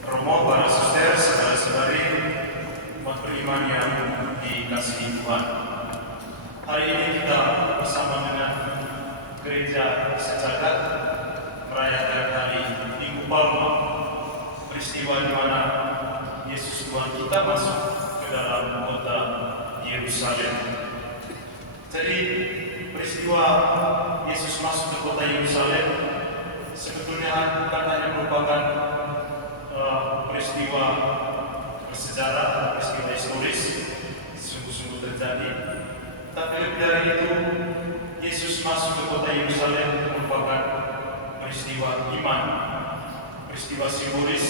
Romo, para suster, saudara-saudari, umat beriman yang dikasihi Tuhan. Hari ini kita bersama dengan Gereja Sejagat merayakan hari Minggu Palma, peristiwa di mana Yesus Tuhan kita masuk ke dalam kota Yerusalem. Jadi peristiwa Yesus masuk ke kota Yerusalem sebetulnya bukan hanya merupakan peristiwa bersejarah, peristiwa historis sungguh-sungguh terjadi. Tapi lebih dari itu, Yesus masuk ke kota Yerusalem merupakan peristiwa iman, peristiwa simbolis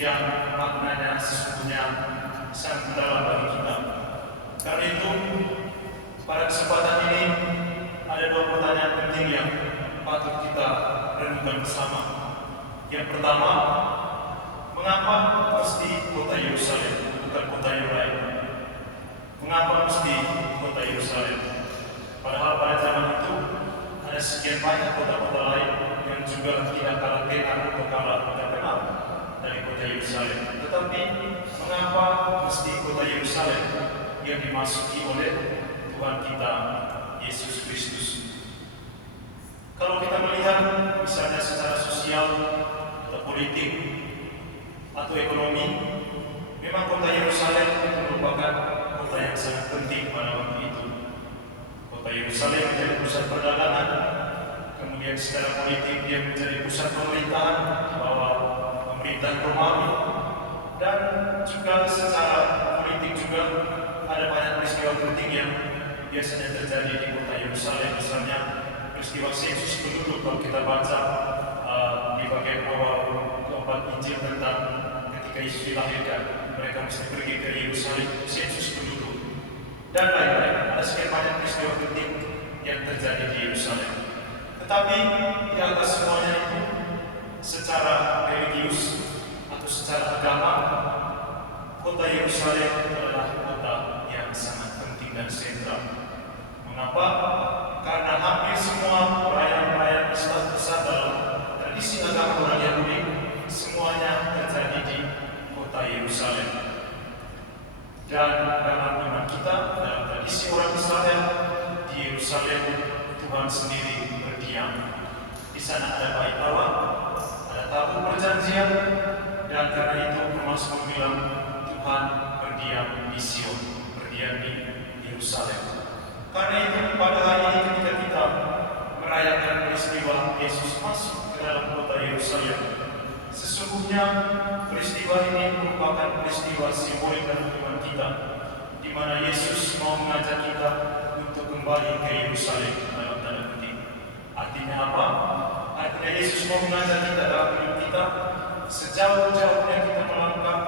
yang maknanya sesungguhnya sangat mendalam bagi kita. Karena itu, pada kesempatan ini ada dua pertanyaan penting yang patut kita renungkan bersama. Yang pertama, mengapa mesti kota Yerusalem, bukan kota yang lain? Mengapa mesti kota Yerusalem? Padahal pada zaman itu ada sekian banyak kota-kota lain yang juga tidak kalah tenar atau kalah terkenal dari kota Yerusalem. Tetapi mengapa mesti kota Yerusalem yang dimasuki oleh Tuhan kita Yesus Kristus? Kalau kita melihat misalnya secara sosial atau politik atau ekonomi, memang kota Yerusalem itu merupakan kota yang sangat penting pada waktu itu. Kota Yerusalem menjadi pusat perdagangan, kemudian secara politik dia menjadi pusat pemerintahan di bawah pemerintahan Romawi, dan juga secara politik juga ada banyak peristiwa penting yang biasanya terjadi di kota Yerusalem. Misalnya peristiwa sensus penduduk, kalau kita baca di bagian awal keempat Injil tentang ketika Yesus dilahirkan, mereka mesti pergi ke Yerusalem, sensus penduduk, dan lain-lain. Ada sekian banyak peristiwa penting yang terjadi di Yerusalem. Tetapi di atas semuanya itu, secara religius atau secara agama, kota Yerusalem adalah kota yang sangat penting dan sentral. Mengapa? Karena hampir semua perayaan-perayaan besar dalam tradisi agama orang Yahudi semuanya terjadi di kota Yerusalem. Dan dalam iman kita, dalam tradisi orang Israel, di Yerusalem Tuhan sendiri berdiam. Di sana ada bait Allah, ada tabut perjanjian, dan karena itu termasuk bilang Tuhan berdiam di Sion, berdiam di Yerusalem. Karena itu pada hari ini ketika kita merayakan peristiwa Yesus masuk ke dalam kota Yerusalem, sesungguhnya peristiwa ini merupakan peristiwa simbolik dalam iman kita, di mana Yesus mau mengajak kita untuk kembali ke Yerusalem dalam tanda petik. Artinya apa? Artinya Yesus mau mengajak kita dalam hidup kita, sejauh-jauhnya kita melangkah,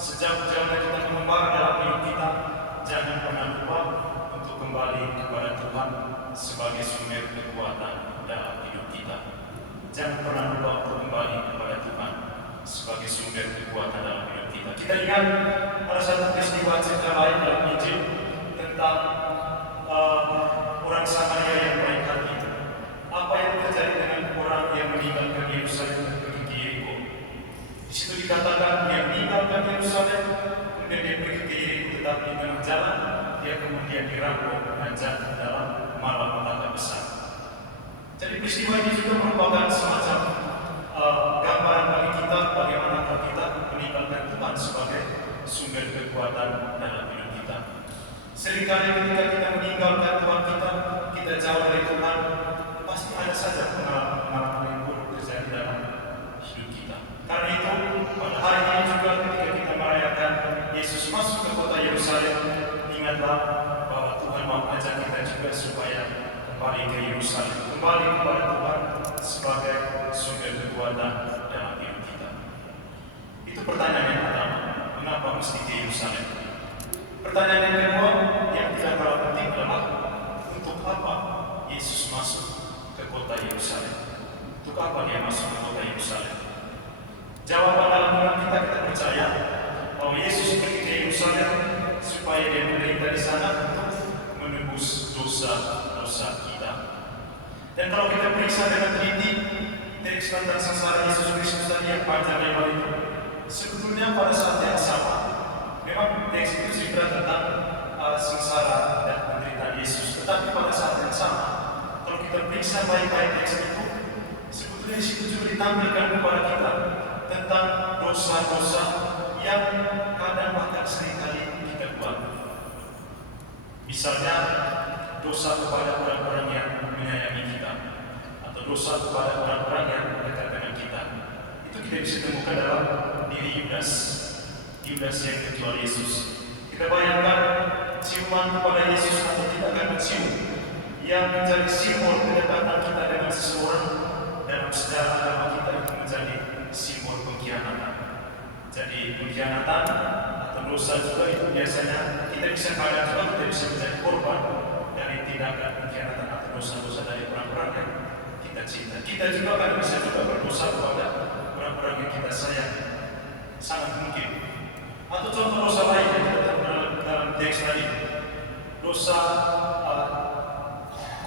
sejauh-jauhnya kita mengembara dalam hidup kita, jangan pernah lupa untuk kembali kepada Tuhan sebagai sumber kekuatan dalam hidup kita. Jangan pernah lupa untuk kembali kepada Tuhan sebagai sumber kekuatan dalam hidup kita. Kita ingat ada satu peristiwa cerita lain dalam Injil tentang orang Samaria yang baik hati. Apa yang terjadi dengan orang yang meninggalkan Yerusalem dan pergi ke Yeriko? Di situ dikatakan dia meninggalkan Yerusalem, kemudian dia pergi ke Yeriko, tetapi di tengah jalan dia kemudian dirampok dan jatuh dalam malapetaka besar. Jadi peristiwa ini juga merupakan semacam gambaran bagi kita bagaimana kita meninggalkan Tuhan sebagai sumber kekuatan dalam hidup kita. Seringkali ketika kita meninggalkan Tuhan kita jauh dari Tuhan, pasti ada saja pengalaman yang buruk terjadi dalam hidup kita. Karena itu, pada hari ini juga ketika kita merayakan Yesus masuk ke kota Yerusalem, ingatlah bahwa Tuhan mau ajak kita juga supaya kembali ke Yerusalem, kembali kepada Tuhan sebagai sumber kekuatan dalam hidup kita. Itu pertanyaan yang pertama, mengapa mesti ke Yerusalem? Pertanyaan yang kedua yang tidak kalah penting adalah untuk apa Yesus masuk ke kota Yerusalem? Untuk apa dia masuk ke kota Yerusalem? Jawaban dalam iman kita percaya bahwa Yesus pergi ke Yerusalem supaya dia menderita di sana untuk menebus dosa-dosa kita. Dan kalau kita periksa dengan teliti teks tentang sengsara Yesus Kristus tadi yang panjang lebar itu, sebetulnya pada saat yang sama, memang teks itu cerita tentang sengsara dan penderitaan Yesus. Tetapi pada saat yang sama, kalau kita periksa baik-baik teks itu, sebetulnya di situ juga ditampilkan kepada kita tentang dosa-dosa yang kadang bahkan seringkali kita buat. Misalnya, dosa kepada orang-orang yang menyayangi kita, atau dosa kepada orang-orang yang dekat dengan kita. Itu kita bisa temukan dalam diri Yudas yang menjual Yesus. Kita bayangkan ciuman kepada Yesus atau tidak akan mencium yang menjadi simbol kedekatan kita dengan seseorang dalam sejarah agama kita itu menjadi simbol pengkhianatan. Jadi pengkhianatan atau dosa juga itu biasanya kita bisa kadang juga kita bisa menjadi korban dari tindakan pengkhianatan atau dosa-dosa dari orang-orang yang kita cinta. Kita juga akan bisa juga berdosa kepada orang-orang yang kita sayang. Sangat mungkin. Atau contoh dosa lain yang kita temukan dalam teks tadi, dosa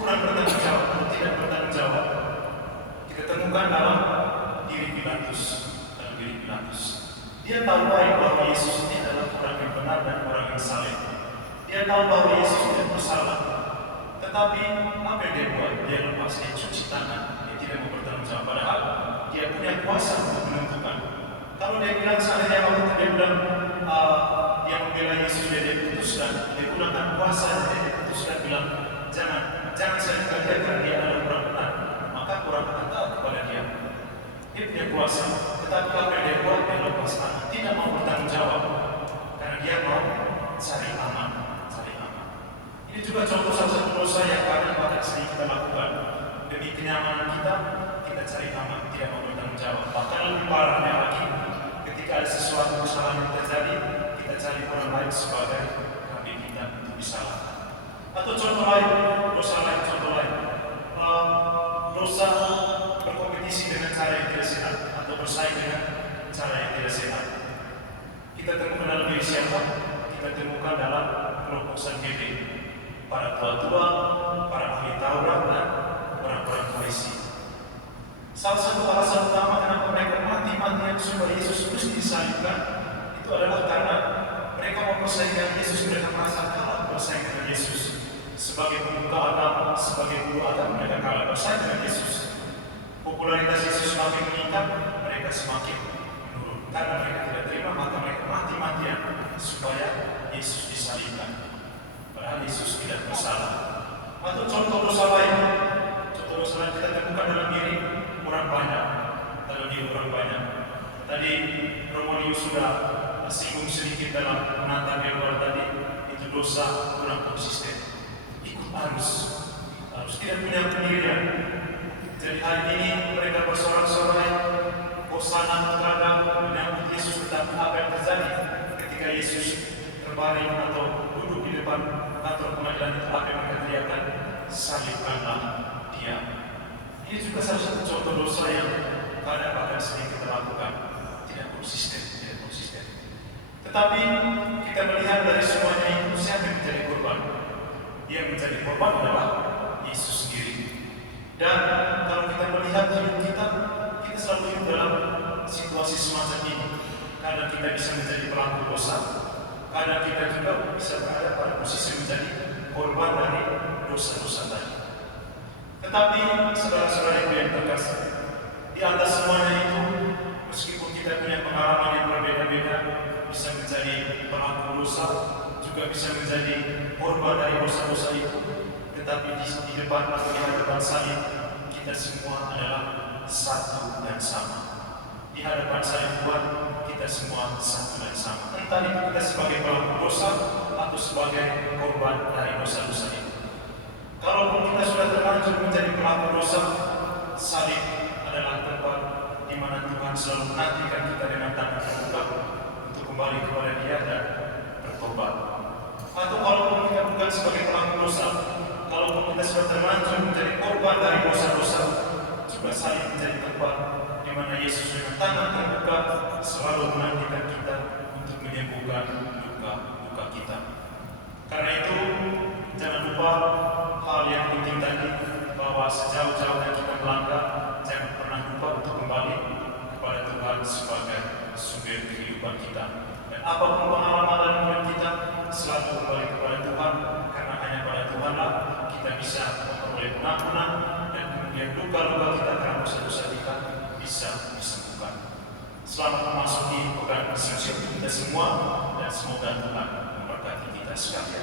kurang bertanggung jawab atau tidak bertanggung jawab. Kita temukan dalam diri Pilatus. Dia tahu baik bahwa Yesus ini adalah orang yang benar dan orang yang saleh. Dia tahu bahwa Yesus tidak bersalah. Tetapi apa yang dia buat? Dia lepas, dia cuci tangan. Dia tidak mau bertanggung jawab. Padahal dia punya kuasa untuk menentukan. Kalau dia bilang seandainya waktu dia bilang dia membela Yesus, dia putuskan, dia gunakan kuasa, dia putuskan bilang jangan saya katakan karena dia adalah orang benar, maka orang akan taat kepada dia. Dia punya kuasa, tetapi apa yang dia buat, dia lepas tangan, tidak mau bertanggung jawab, karena dia mau cari aman. Ini juga contoh salah satu dosa yang kadang bahkan sering kita lakukan. Demi kenyamanan kita cari aman, tidak mau bertanggung jawab. Bahkan lebih parahnya lagi, ketika ada sesuatu kesalahan yang terjadi, kita cari orang lain sebagai kambing hitam untuk disalahkan. Atau contoh lain, dosa berkompetisi dengan cara yang tidak sehat atau bersaing dengan cara yang tidak sehat. Kita temukan dalam diri siapa? Kita temukan dalam kelompok Sanhedrin, para tua-tua, para ahli Taurat dan orang-orang Farisi. Salah satu alasan utama kenapa mereka mati-matian supaya Yesus terus disalibkan itu adalah karena mereka mau bersaing dengan Yesus. Mereka merasa kalah bersaing dengan Yesus. Sebagai pembuka agama, sebagai guru agama, mereka kalah bersaing dengan Yesus. Popularitas Yesus semakin meningkat, mereka semakin menurun. Karena mereka tidak terima, maka mereka mati-matian supaya Yesus disalibkan. Padahal Yesus tidak bersalah. Atau contoh dosa lain kita temukan dalam diri orang banyak. Tadi Romanius sudah singgung sedikit dalam menata di luar tadi, itu dosa kurang konsisten. Ikut arus tidak punya pendirian. Jadi hari ini mereka bersorak-sorai, hosana terhadap menyambut Yesus, tetapi apa yang terjadi ketika Yesus terbaring atau duduk di depan kantor pengadilan itu, apa yang mereka teriakan? Salibkanlah dia. Ini juga salah satu contoh dosa yang kadang bahkan sering kita lakukan, tidak konsisten. Tetapi kita melihat dari semuanya itu, siapa yang menjadi korban? Yang menjadi korban adalah Yesus sendiri. Dan kalau kita melihat hidup kita selalu hidup dalam situasi semacam ini. Kadang kita bisa menjadi pelaku dosa, kadang kita juga bisa berada pada posisi menjadi korban dari dosa-dosa tadi. Tetapi saudara-saudara yang terkasih, di atas semuanya itu, meskipun kita punya pengalaman yang berbeda-beda, bisa menjadi pelaku dosa, juga bisa menjadi korban dari dosa-dosa itu, tetapi di depan atau di hadapan salib, kita semua adalah satu dan sama. Di hadapan salib Tuhan, kita semua satu dan sama. Entah itu kita sebagai pelaku dosa atau sebagai korban dari dosa-dosa itu. Kalaupun kita sudah terlanjur menjadi pelaku dosa, salib adalah tempat di mana Tuhan selalu menantikan kita dengan tangan terbuka untuk kembali kepada Dia dan bertobat. Atau kalaupun kita bukan sebagai pelaku dosa, kalaupun kita sudah terlanjur menjadi korban dari dosa-dosa, juga salib menjadi tempat di mana Yesus dengan tangan terbuka selalu menantikan kita untuk menyembuhkan luka-luka kita. Karena itu, jangan lupa hal yang penting tadi, bahwa sejauh-jauhnya kita melangkah, jangan pernah lupa untuk kembali kepada Tuhan sebagai sumber kehidupan kita. Dan apapun pengalaman dalam hidup kita, selalu kembali kepada Tuhan, karena hanya pada Tuhanlah kita bisa memperoleh pengampunan dan kemudian luka-luka kita karena dosa-dosa kita bisa disembuhkan. Selamat memasuki pekan suci kita semua, dan semoga Tuhan memberkati kita sekalian.